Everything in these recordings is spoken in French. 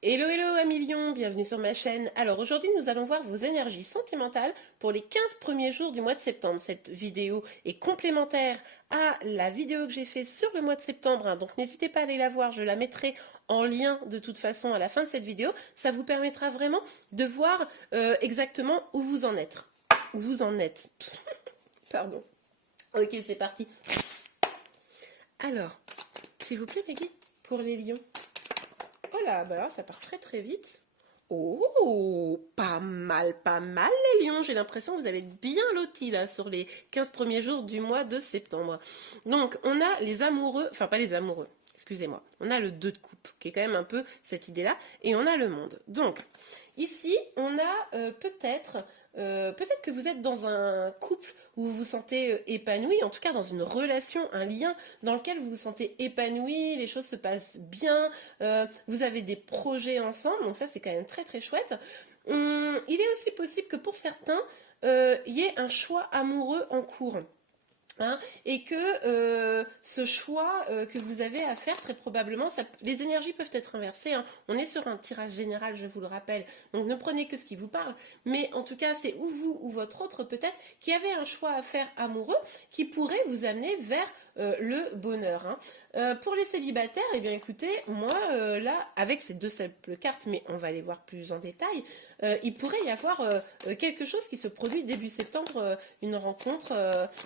Hello hello amis lions, bienvenue sur ma chaîne. Alors aujourd'hui nous allons voir vos énergies sentimentales pour les 15 premiers jours du mois de septembre. Cette vidéo est complémentaire à la vidéo que j'ai faite sur le mois de septembre, hein, donc n'hésitez pas à aller la voir, je la mettrai en lien de toute façon à la fin de cette vidéo. Ça vous permettra vraiment de voir exactement où vous en êtes. Où vous en êtes. Pardon. Ok, c'est parti. Alors, s'il vous plaît Maggie, pour les lions. Oh là, bah alors ça part très très vite. Oh, pas mal les lions. J'ai l'impression que vous allez être bien lotis là sur les 15 premiers jours du mois de septembre. Donc on a les amoureux, enfin pas les amoureux, excusez-moi. On a le 2 de coupe, qui est quand même un peu cette idée-là. Et on a le monde. Donc ici, on a peut-être que vous êtes dans un couple où vous vous sentez épanoui, en tout cas dans une relation, un lien dans lequel vous vous sentez épanoui, les choses se passent bien, vous avez des projets ensemble, donc ça c'est quand même très très chouette. Il est aussi possible que pour certains, il y ait un choix amoureux en cours. Hein, et que ce choix que vous avez à faire, très probablement, les énergies peuvent être inversées. Hein. On est sur un tirage général, je vous le rappelle. Donc ne prenez que ce qui vous parle. Mais en tout cas, c'est ou vous ou votre autre peut-être qui avez un choix à faire amoureux qui pourrait vous amener vers le bonheur. Hein. Pour les célibataires, eh bien écoutez, moi là, avec ces deux simples cartes, mais on va les voir plus en détail, il pourrait y avoir quelque chose qui se produit début septembre, une rencontre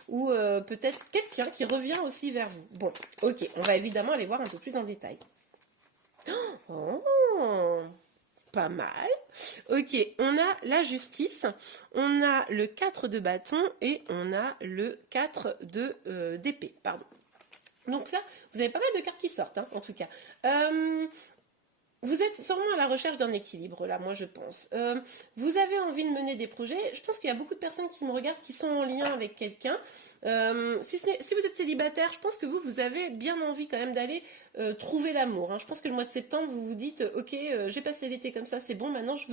ou peut-être quelqu'un qui revient aussi vers vous. Bon, ok, on va évidemment aller voir un peu plus en détail. Oh, pas mal. Ok, on a la justice, on a le 4 de bâton et on a le 4 d'épée, pardon. Donc là, vous avez pas mal de cartes qui sortent, hein, en tout cas. Vous êtes sûrement à la recherche d'un équilibre, là, moi je pense. Vous avez envie de mener des projets. Je pense qu'il y a beaucoup de personnes qui me regardent qui sont en lien avec quelqu'un. Si vous êtes célibataire, je pense que vous avez bien envie quand même d'aller trouver l'amour. Hein. Je pense que le mois de septembre, vous vous dites, ok, j'ai passé l'été comme ça, c'est bon, maintenant je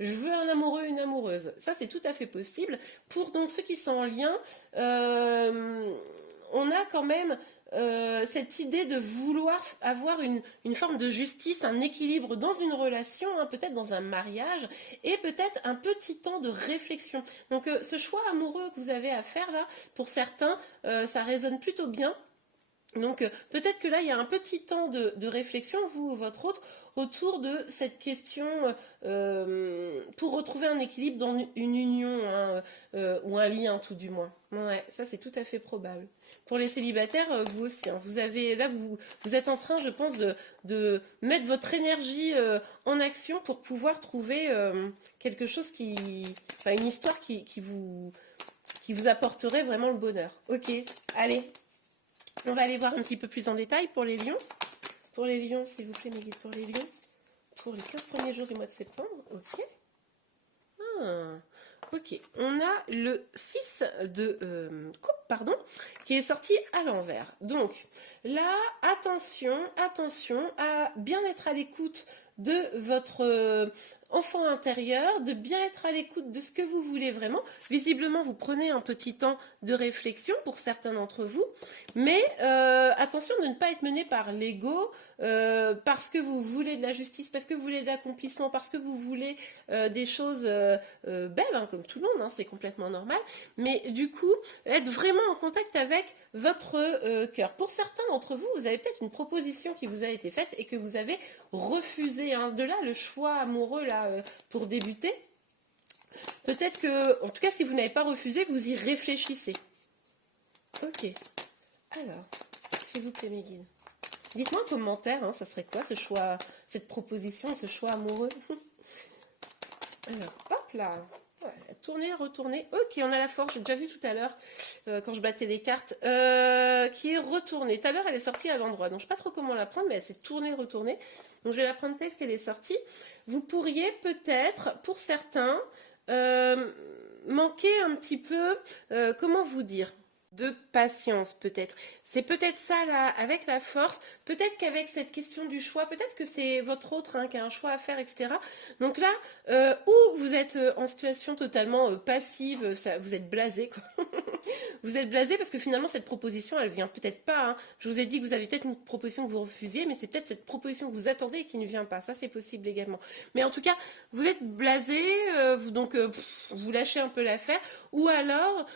veux un amoureux, une amoureuse. Ça, c'est tout à fait possible. Pour donc ceux qui sont en lien, on a quand même cette idée de vouloir avoir une forme de justice, un équilibre dans une relation, hein, peut-être dans un mariage, et peut-être un petit temps de réflexion. Donc ce choix amoureux que vous avez à faire là, pour certains, ça résonne plutôt bien. Donc peut-être que là, il y a un petit temps de réflexion, vous ou votre autre, autour de cette question pour retrouver un équilibre dans une union hein, ou un lien tout du moins. Ouais, ça c'est tout à fait probable. Pour les célibataires, vous aussi, hein, vous avez là vous êtes en train, je pense, de mettre votre énergie en action pour pouvoir trouver quelque chose enfin une histoire qui vous apporterait vraiment le bonheur. Ok, allez. On va aller voir un petit peu plus en détail pour les lions. Pour les lions, s'il vous plaît, mes guides, pour les lions. Pour les 15 premiers jours du mois de septembre. Ok. Ah, ok. On a le 6 de coupe, pardon, qui est sorti à l'envers. Donc, là, attention à bien être à l'écoute de votre enfant intérieur, de bien être à l'écoute de ce que vous voulez vraiment. Visiblement, vous prenez un petit temps de réflexion pour certains d'entre vous, mais attention de ne pas être mené par l'ego, parce que vous voulez de la justice, parce que vous voulez de l'accomplissement, parce que vous voulez des choses belles, hein, comme tout le monde, hein, c'est complètement normal, mais du coup, être vraiment en contact avec votre cœur. Pour certains d'entre vous, vous avez peut-être une proposition qui vous a été faite et que vous avez refusé. Hein. De là, le choix amoureux là pour débuter. Peut-être que, en tout cas, si vous n'avez pas refusé, vous y réfléchissez. Ok. Alors, s'il vous plaît, mes guides. Dites-moi en commentaire, hein, ça serait quoi ce choix, cette proposition, ce choix amoureux. Alors, hop là. Ouais, tourner, retourner. Ok, on a la forge, j'ai déjà vu tout à l'heure quand je battais les cartes, qui est retournée. Tout à l'heure, elle est sortie à l'endroit, donc je ne sais pas trop comment la prendre, mais elle s'est tournée, retournée. Donc je vais la prendre telle qu'elle est sortie. Vous pourriez peut-être, pour certains, manquer un petit peu, comment vous dire, de patience peut-être. C'est peut-être ça là, avec la force, peut-être qu'avec cette question du choix, peut-être que c'est votre autre hein, qui a un choix à faire, etc. Donc là, ou vous êtes en situation totalement passive, ça, vous êtes blasé, quoi. vous êtes blasé parce que finalement cette proposition elle vient peut-être pas, hein. Je vous ai dit que vous avez peut-être une proposition que vous refusiez, mais c'est peut-être cette proposition que vous attendez et qui ne vient pas, ça c'est possible également. Mais en tout cas vous êtes blasé, vous lâchez un peu l'affaire, ou alors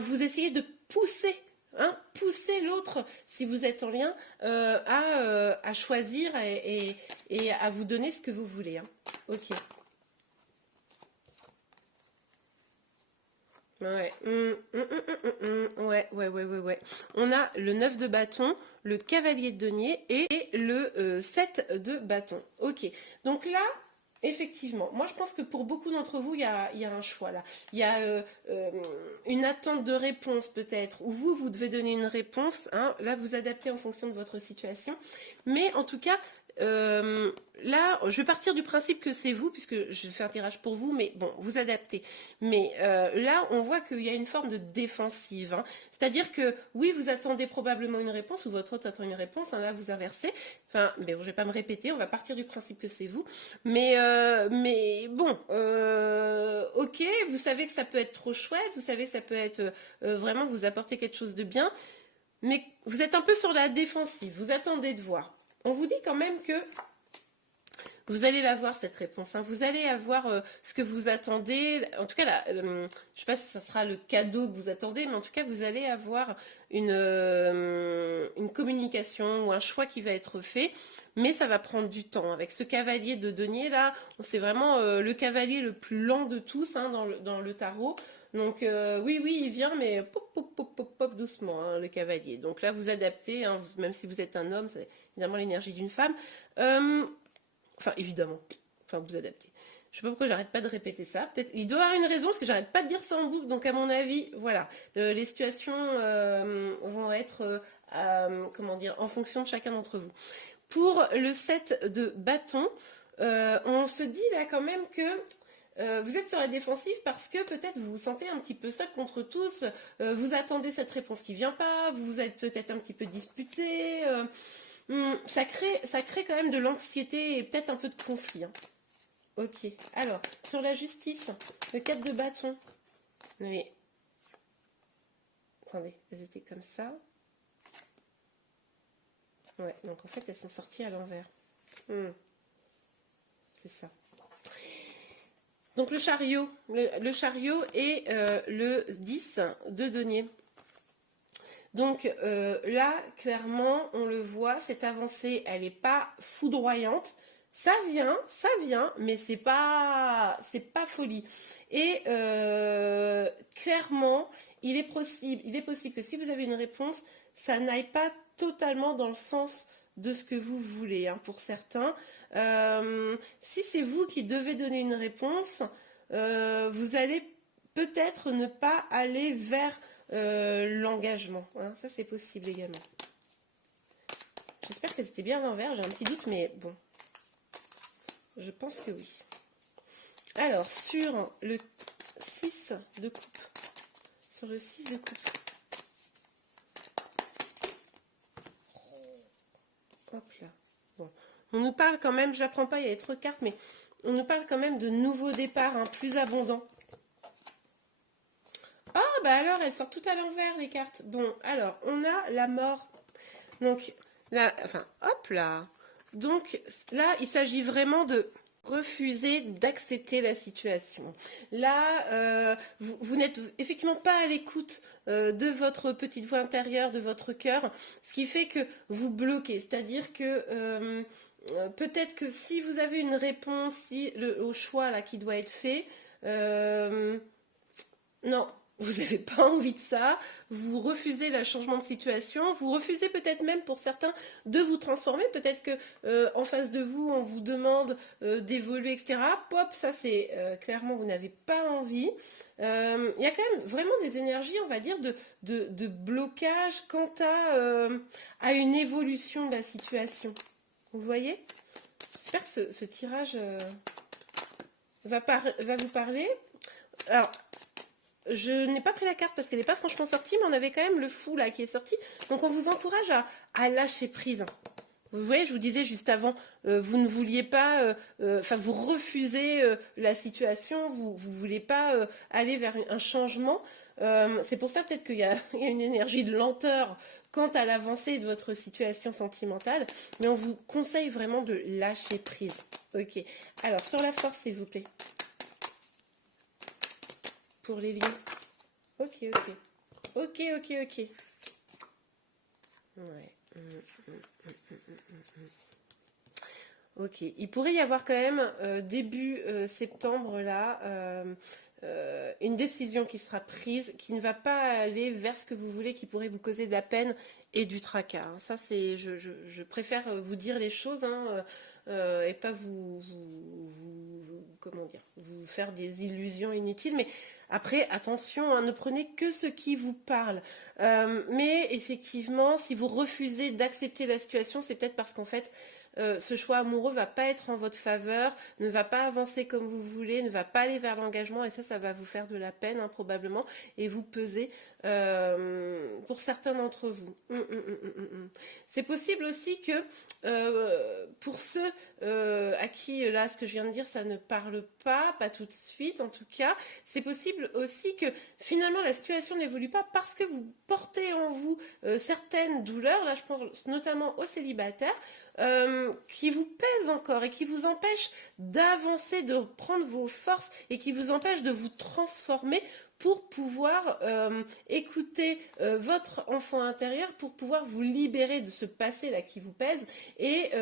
vous essayez de pousser, hein, pousser l'autre, si vous êtes en lien, à choisir et à vous donner ce que vous voulez, hein. Ok. Ouais. Ouais. On a le 9 de bâton, le cavalier de denier et le 7 de bâton. Ok. Donc là, effectivement, moi je pense que pour beaucoup d'entre vous, il y a un choix là. Il y a une attente de réponse peut-être, ou vous devez donner une réponse, hein. Là, vous adaptez en fonction de votre situation. Mais en tout cas, là, je vais partir du principe que c'est vous, puisque je vais faire un tirage pour vous, mais bon, vous adaptez. Mais là, on voit qu'il y a une forme de défensive, hein. C'est-à-dire que, oui, vous attendez probablement une réponse, ou votre autre attend une réponse, hein, là, vous inversez. Enfin, mais bon, je vais pas me répéter, on va partir du principe que c'est vous. Mais bon, ok, vous savez que ça peut être trop chouette, vous savez que ça peut être vraiment vous apporter quelque chose de bien, mais vous êtes un peu sur la défensive, vous attendez de voir. On vous dit quand même que vous allez l'avoir cette réponse, hein. Vous allez avoir ce que vous attendez. En tout cas, je ne sais pas si ça sera le cadeau que vous attendez, mais en tout cas, vous allez avoir une communication ou un choix qui va être fait. Mais ça va prendre du temps. Avec ce cavalier de denier là, c'est vraiment le cavalier le plus lent de tous, hein, dans le tarot. Donc oui, il vient, mais pop, doucement, hein, le cavalier. Donc là, vous adaptez, hein, même si vous êtes un homme, c'est évidemment l'énergie d'une femme. Enfin, évidemment, vous adaptez. Je sais pas pourquoi j'arrête pas de répéter ça. Peut-être il doit y avoir une raison, parce que j'arrête pas de dire ça en boucle. Donc à mon avis, voilà, les situations vont être, comment dire, en fonction de chacun d'entre vous. Pour le 7 de bâton, on se dit là quand même que vous êtes sur la défensive parce que peut-être vous vous sentez un petit peu seul contre tous, vous attendez cette réponse qui vient pas, vous êtes peut-être un petit peu disputé, ça crée quand même de l'anxiété et peut-être un peu de conflit, hein. Ok, alors, sur la justice, le 4 de bâton, mais, attendez, elles étaient comme ça. Ouais, donc en fait, elles sont sorties à l'envers. C'est ça. Donc le chariot, le chariot et le 10 de denier. Donc là, clairement, on le voit, cette avancée, elle n'est pas foudroyante. Ça vient, mais c'est pas folie. Et clairement, il est possible que si vous avez une réponse, ça n'aille pas totalement dans le sens de ce que vous voulez, hein, pour certains. Si c'est vous qui devez donner une réponse, vous allez peut-être ne pas aller vers l'engagement, hein. Ça c'est possible également. J'espère qu'elles étaient bien à l'envers, j'ai un petit doute, mais bon, je pense que oui. Alors sur le 6 de coupe, hop là, bon, on nous parle quand même, je la prends pas, il y a trop de cartes, mais on nous parle quand même de nouveaux départs, hein, plus abondants. Ah, bah alors, elles sortent tout à l'envers, les cartes. Bon, alors, on a la mort. Donc, là, hop là. Donc, là, il s'agit vraiment de refuser d'accepter la situation. Là, vous n'êtes effectivement pas à l'écoute de votre petite voix intérieure, de votre cœur, ce qui fait que vous bloquez. C'est-à-dire que peut-être que si vous avez une réponse au choix là qui doit être fait, non, vous n'avez pas envie de ça, vous refusez le changement de situation, vous refusez peut-être même pour certains de vous transformer, peut-être que en face de vous on vous demande d'évoluer, etc. Pop, ça c'est clairement vous n'avez pas envie. Il y a quand même vraiment des énergies, on va dire, de blocage quant à une évolution de la situation. Vous voyez? J'espère que ce tirage va vous parler. Alors, je n'ai pas pris la carte parce qu'elle n'est pas franchement sortie, mais on avait quand même le fou là qui est sorti. Donc on vous encourage à lâcher prise. Vous voyez, je vous disais juste avant, vous ne vouliez pas, vous refusez la situation, vous ne voulez pas aller vers un changement. C'est pour ça peut-être qu'il y a, il y a une énergie de lenteur quant à l'avancée de votre situation sentimentale, mais on vous conseille vraiment de lâcher prise. Ok. Alors, sur la force, s'il vous plaît. Pour les lions. Ok, ok. Ok, ok, ok. Ouais. Ok, il pourrait y avoir quand même début septembre là une décision qui sera prise, qui ne va pas aller vers ce que vous voulez, qui pourrait vous causer de la peine et du tracas. Hein. Ça c'est, je préfère vous dire les choses hein, et pas comment dire, vous faire des illusions inutiles. Mais après, attention, hein, ne prenez que ce qui vous parle. Mais effectivement, si vous refusez d'accepter la situation, c'est peut-être parce qu'en fait ce choix amoureux va pas être en votre faveur, ne va pas avancer comme vous voulez, ne va pas aller vers l'engagement et ça va vous faire de la peine hein, probablement et vous peser pour certains d'entre vous. C'est possible aussi que pour ceux à qui là ce que je viens de dire ça ne parle pas tout de suite en tout cas, c'est possible aussi que finalement la situation n'évolue pas parce que vous portez en vous certaines douleurs, là je pense notamment aux célibataires, qui vous pèse encore et qui vous empêche d'avancer, de prendre vos forces et qui vous empêche de vous transformer pour pouvoir écouter votre enfant intérieur, pour pouvoir vous libérer de ce passé là qui vous pèse et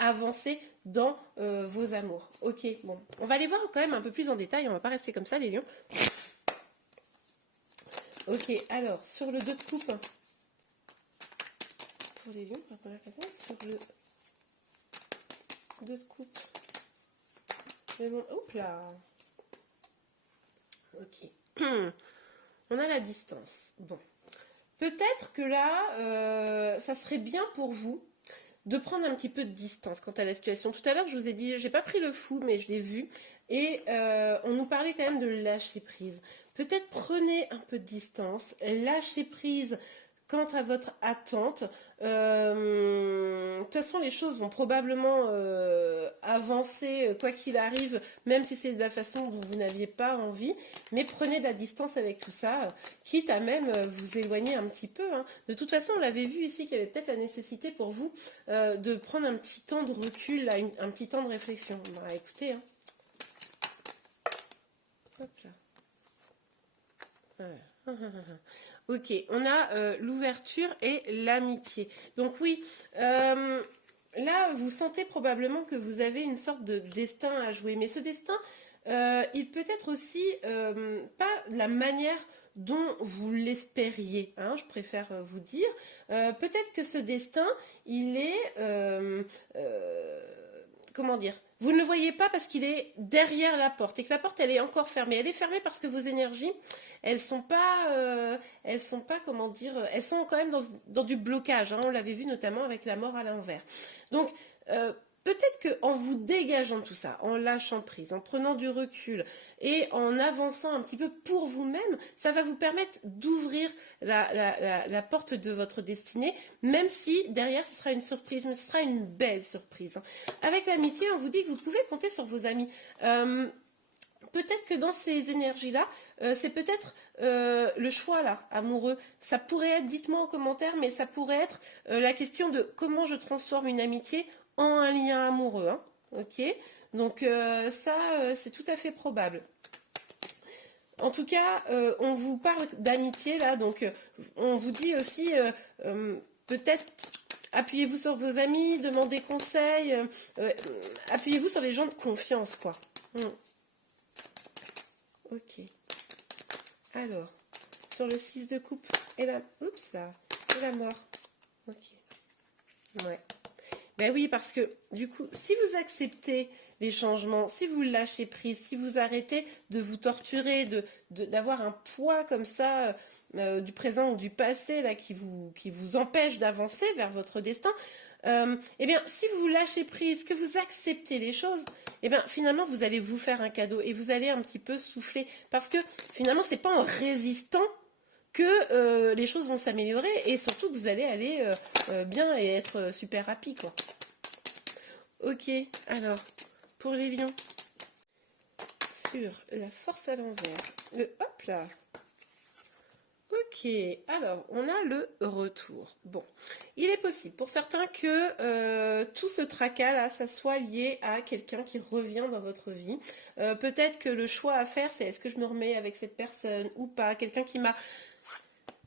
avancer dans vos amours. Ok, bon, on va les voir quand même un peu plus en détail, on va pas rester comme ça les lions. Ok, alors sur le 2 de coupe, pour les lions, pour la première personne, sur le 2 de coupe. Mais bon, hop là. Ok. On a la distance. Bon. Peut-être que là, ça serait bien pour vous de prendre un petit peu de distance quant à la situation. Tout à l'heure, je vous ai dit, j'ai pas pris le fou, mais je l'ai vu. Et on nous parlait quand même de lâcher prise. Peut-être prenez un peu de distance, lâchez prise quant à votre attente. De toute façon, les choses vont probablement avancer quoi qu'il arrive, même si c'est de la façon dont vous n'aviez pas envie. Mais prenez de la distance avec tout ça, quitte à même vous éloigner un petit peu. Hein. De toute façon, on l'avait vu ici qu'il y avait peut-être la nécessité pour vous de prendre un petit temps de recul, là, un petit temps de réflexion. Bah, écoutez, hein. Hop là. Voilà. Ok, on a l'ouverture et l'amitié. Donc oui, là, vous sentez probablement que vous avez une sorte de destin à jouer. Mais ce destin, il peut être aussi pas de la manière dont vous l'espériez, hein, je préfère vous dire. Peut-être que ce destin, il est... comment dire, vous ne le voyez pas parce qu'il est derrière la porte et que la porte elle est encore fermée. Elle est fermée parce que vos énergies elles sont pas comment dire, elles sont quand même dans du blocage. Hein, on l'avait vu notamment avec la mort à l'envers. Donc peut-être qu'en vous dégageant de tout ça, en lâchant prise, en prenant du recul et en avançant un petit peu pour vous-même, ça va vous permettre d'ouvrir la porte de votre destinée, même si derrière ce sera une surprise, mais ce sera une belle surprise. Hein. Avec l'amitié, on vous dit que vous pouvez compter sur vos amis. Peut-être que dans ces énergies-là, c'est peut-être le choix là, amoureux. Ça pourrait être, dites-moi en commentaire, mais ça pourrait être la question de comment je transforme une amitié en un lien amoureux. Hein. Ok, donc ça, c'est tout à fait probable. En tout cas, on vous parle d'amitié là, donc on vous dit aussi peut-être appuyez-vous sur vos amis, demandez conseil, appuyez-vous sur les gens de confiance, quoi. Ok. Alors, sur le 6 de coupe et la... Oups là, et la mort. Ok. Ouais. Ben oui, parce que du coup, si vous acceptez les changements, si vous lâchez prise, si vous arrêtez de vous torturer, d'avoir un poids comme ça du présent ou du passé là, qui vous empêche d'avancer vers votre destin, eh bien, si vous lâchez prise, que vous acceptez les choses, eh bien, finalement, vous allez vous faire un cadeau et vous allez un petit peu souffler. Parce que finalement, c'est pas en résistant que les choses vont s'améliorer et surtout que vous allez aller bien et être super happy, quoi. Ok, alors, pour les lions, sur la force à l'envers, le hop là, Ok, alors on a le retour. Bon, il est possible pour certains que tout ce tracas là, ça soit lié à quelqu'un qui revient dans votre vie. Peut-être que le choix à faire, c'est est-ce que je me remets avec cette personne ou pas, quelqu'un qui m'a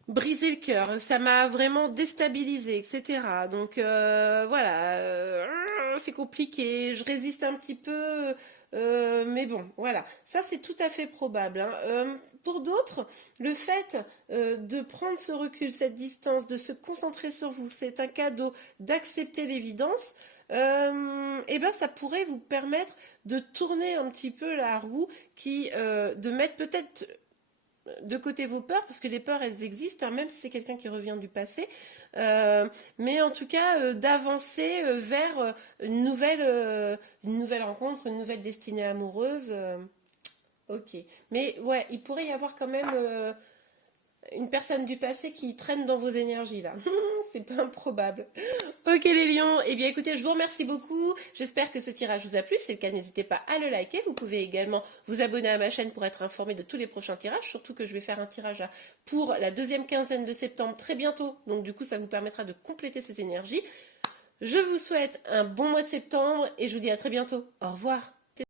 brisé le cœur, ça m'a vraiment déstabilisé, etc. Donc voilà, c'est compliqué, je résiste un petit peu, mais bon, voilà, ça c'est tout à fait probable, hein. Pour d'autres, le fait de prendre ce recul, cette distance, de se concentrer sur vous, c'est un cadeau, d'accepter l'évidence. Et ben ça pourrait vous permettre de tourner un petit peu la roue, de mettre peut-être de côté vos peurs, parce que les peurs, elles existent, hein, même si c'est quelqu'un qui revient du passé, mais en tout cas d'avancer vers une nouvelle rencontre, une nouvelle destinée amoureuse. Ok, mais ouais, il pourrait y avoir quand même une personne du passé qui traîne dans vos énergies là. C'est pas improbable. Ok les lions, eh bien écoutez, je vous remercie beaucoup. J'espère que ce tirage vous a plu. Si c'est le cas, n'hésitez pas à le liker. Vous pouvez également vous abonner à ma chaîne pour être informé de tous les prochains tirages. Surtout que je vais faire un tirage là pour la deuxième quinzaine de septembre très bientôt. Donc du coup, ça vous permettra de compléter ces énergies. Je vous souhaite un bon mois de septembre et je vous dis à très bientôt. Au revoir.